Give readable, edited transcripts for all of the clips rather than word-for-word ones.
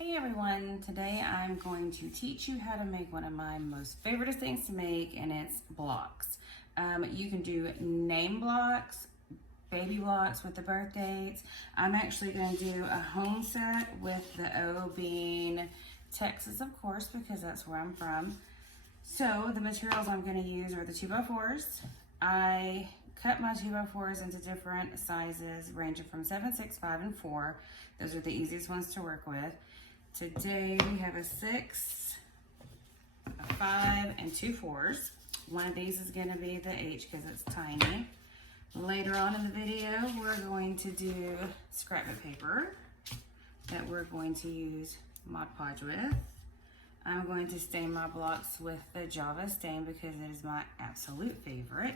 Hey everyone, today I'm going to teach you how to make one of my most favorite things to make, and it's blocks. You can do name blocks, baby blocks with the birth dates. I'm actually going to do a home set with the O being Texas, of course, because that's where I'm from. So the materials I'm going to use are the 2x4s. I cut my 2x4s into different sizes ranging from 7, 6, 5, and 4. Those are the easiest ones to work with. Today we have a 6, a 5, and 2 4s. One of these is going to be the H because it's tiny. Later on in the video, we're going to do scrapbook paper that we're going to use Mod Podge with. I'm going to stain my blocks with the Java stain because it is my absolute favorite.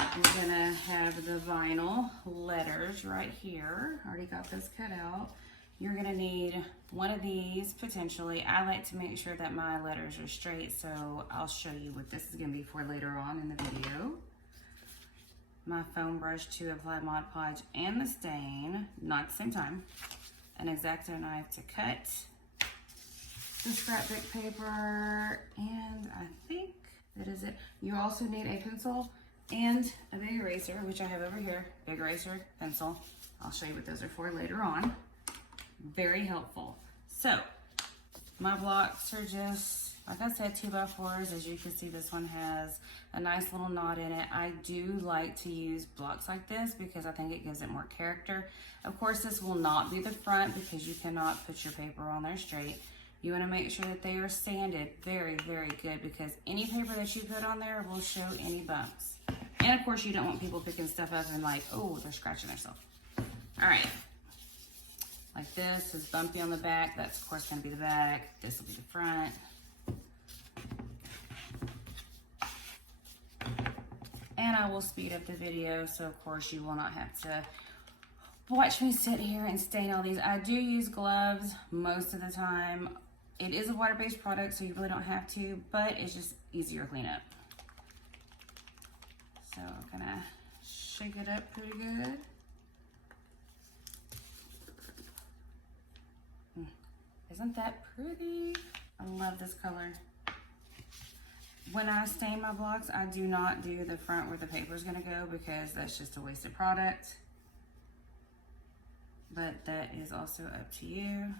We're going to have the vinyl letters right here. Already got those cut out. You're going to need one of these potentially. I like to make sure that my letters are straight, so I'll show you what this is going to be for later on in the video. My foam brush to apply Mod Podge and the stain, not at the same time. An X-Acto knife to cut the scrapbook paper, and I think that is it. You also need a pencil and a big eraser, which I have over here. Big eraser, pencil. I'll show you what those are for later on. Very helpful. So my blocks are just, like I said, 2x4s. As you can see, this one has a nice little knot in it. I do like to use blocks like this because I think it gives it more character. Of course, this will not be the front because you cannot put your paper on there straight. You want to make sure that they are sanded very, very good because any paper that you put on there will show any bumps. And of course, you don't want people picking stuff up and like, oh, they're scratching themselves. All right. Like this is bumpy on the back. That's of course going to be the back. This will be the front. And I will speed up the video, so of course you will not have to watch me sit here and stain all these. I do use gloves most of the time. It is a water-based product, so you really don't have to, but it's just easier to clean up. So I'm gonna shake it up pretty good. Isn't that pretty? I love this color. When I stain my blocks, I do not do the front where the paper is going to go because that's just a wasted product. But that is also up to you.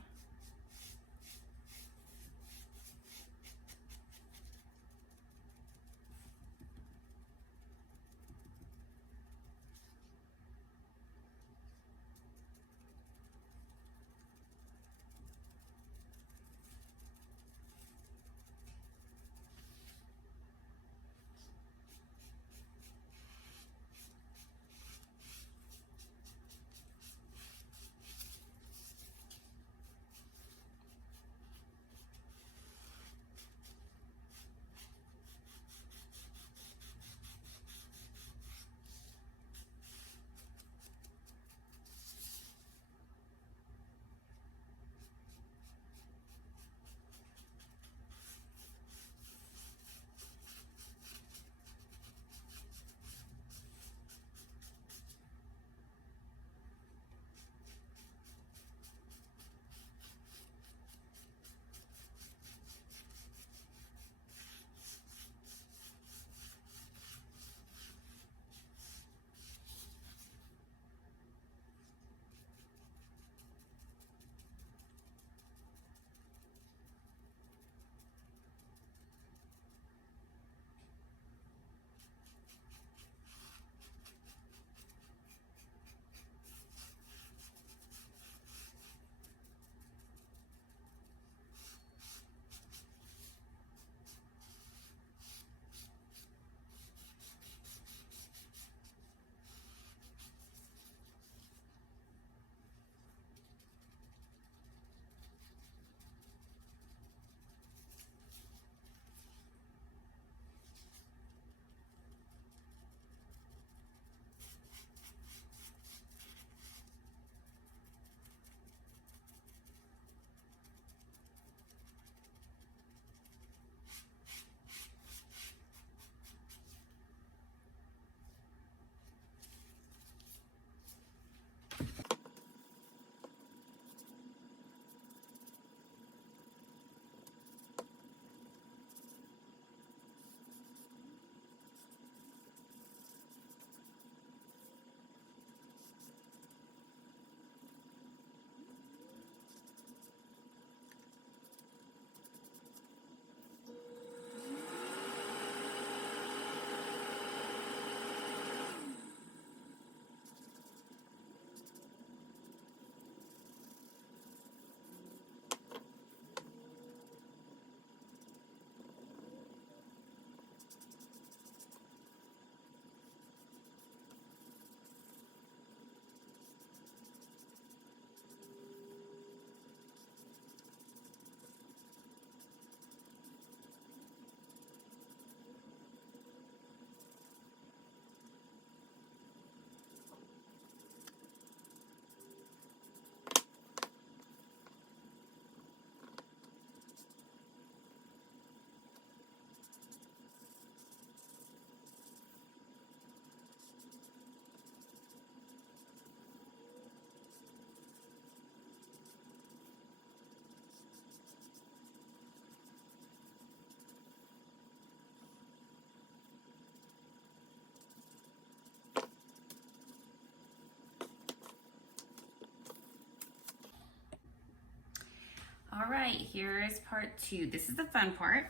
All right, here is part 2. This is the fun part.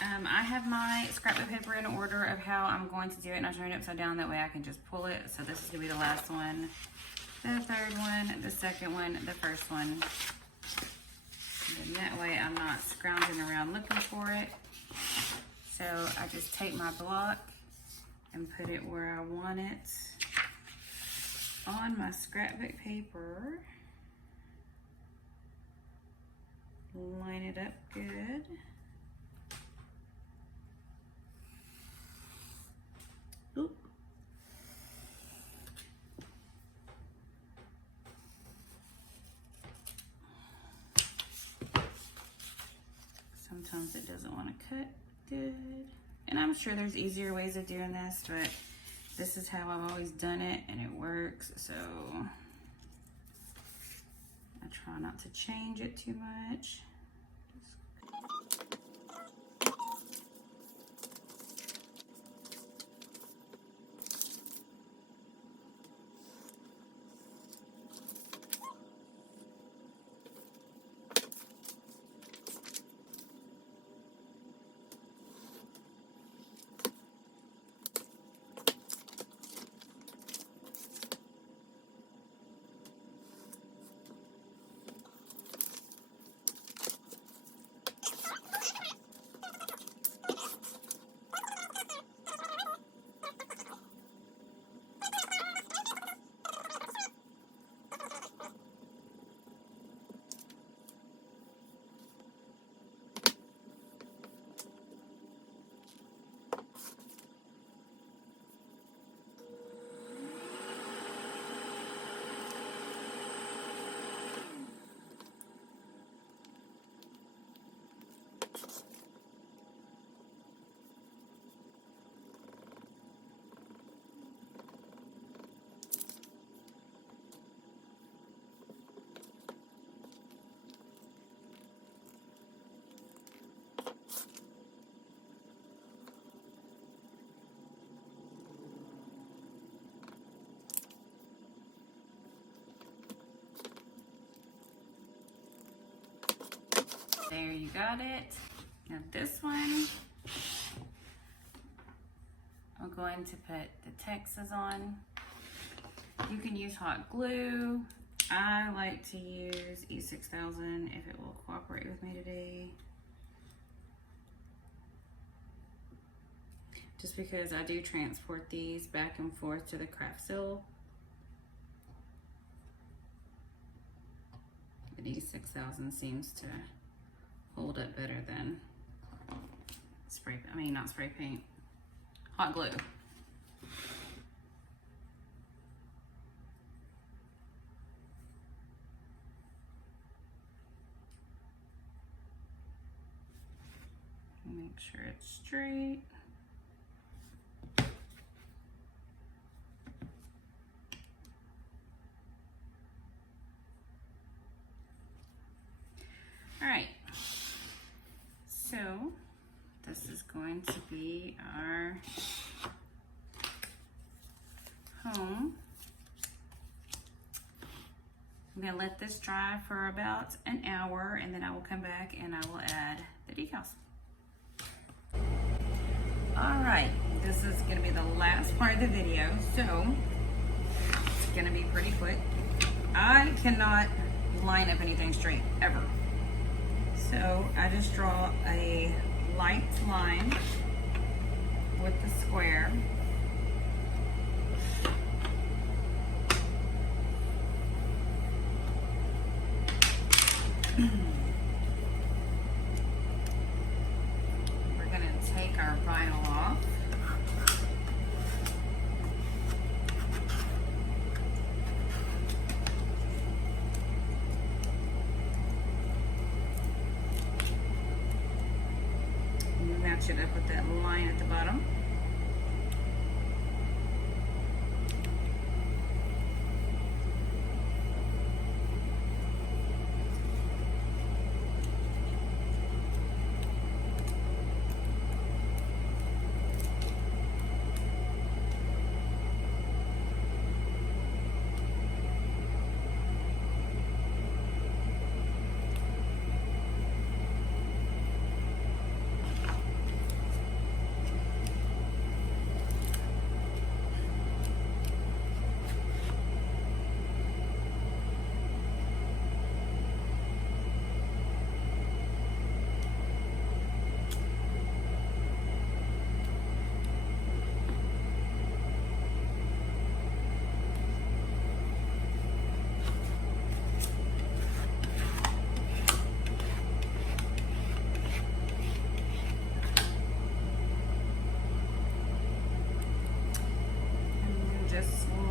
I have my scrapbook paper in order of how I'm going to do it, and I'll turn it upside down. That way I can just pull it. So this is gonna be the last one, the third one, the second one, the first one. And that way I'm not scrounging around looking for it. So I just take my block and put it where I want it on my scrapbook paper. Line it up good. Oop. Sometimes it doesn't want to cut good. And I'm sure there's easier ways of doing this, but this is how I've always done it and it works. So I try not to change it too much. There, you got it. Now this one, I'm going to put the Texas on. You can use hot glue. I like to use E6000 if it will cooperate with me today. Just because I do transport these back and forth to the craft seal. But E6000 seems to hold up better than not spray paint, hot glue. Make sure it's straight. All right. So this is going to be our home. I'm gonna let this dry for about an hour and then I will come back and I will add the decals. All right, this is gonna be the last part of the video, so it's gonna be pretty quick. I cannot line up anything straight, ever. So I just draw a light line with the square. We're gonna take our vinyl off. Match it up with that line at the bottom.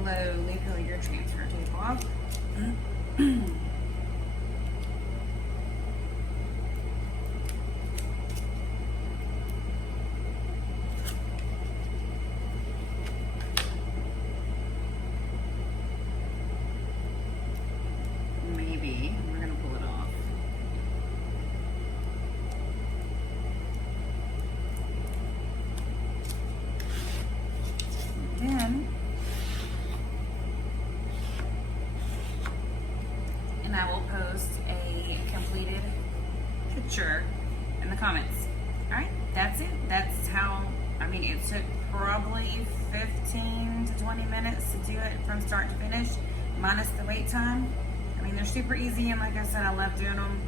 slowly peel your transfer tape off. Maybe we're gonna pull it off. And I will post a completed picture in the comments. All right, that's it. That's how, I mean, it took probably 15 to 20 minutes to do it from start to finish, minus the wait time. I mean, they're super easy, and like I said, I love doing them.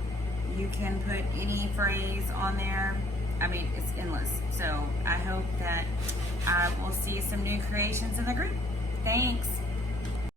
You can put any phrase on there. I mean, it's endless. So I hope that I will see some new creations in the group. Thanks.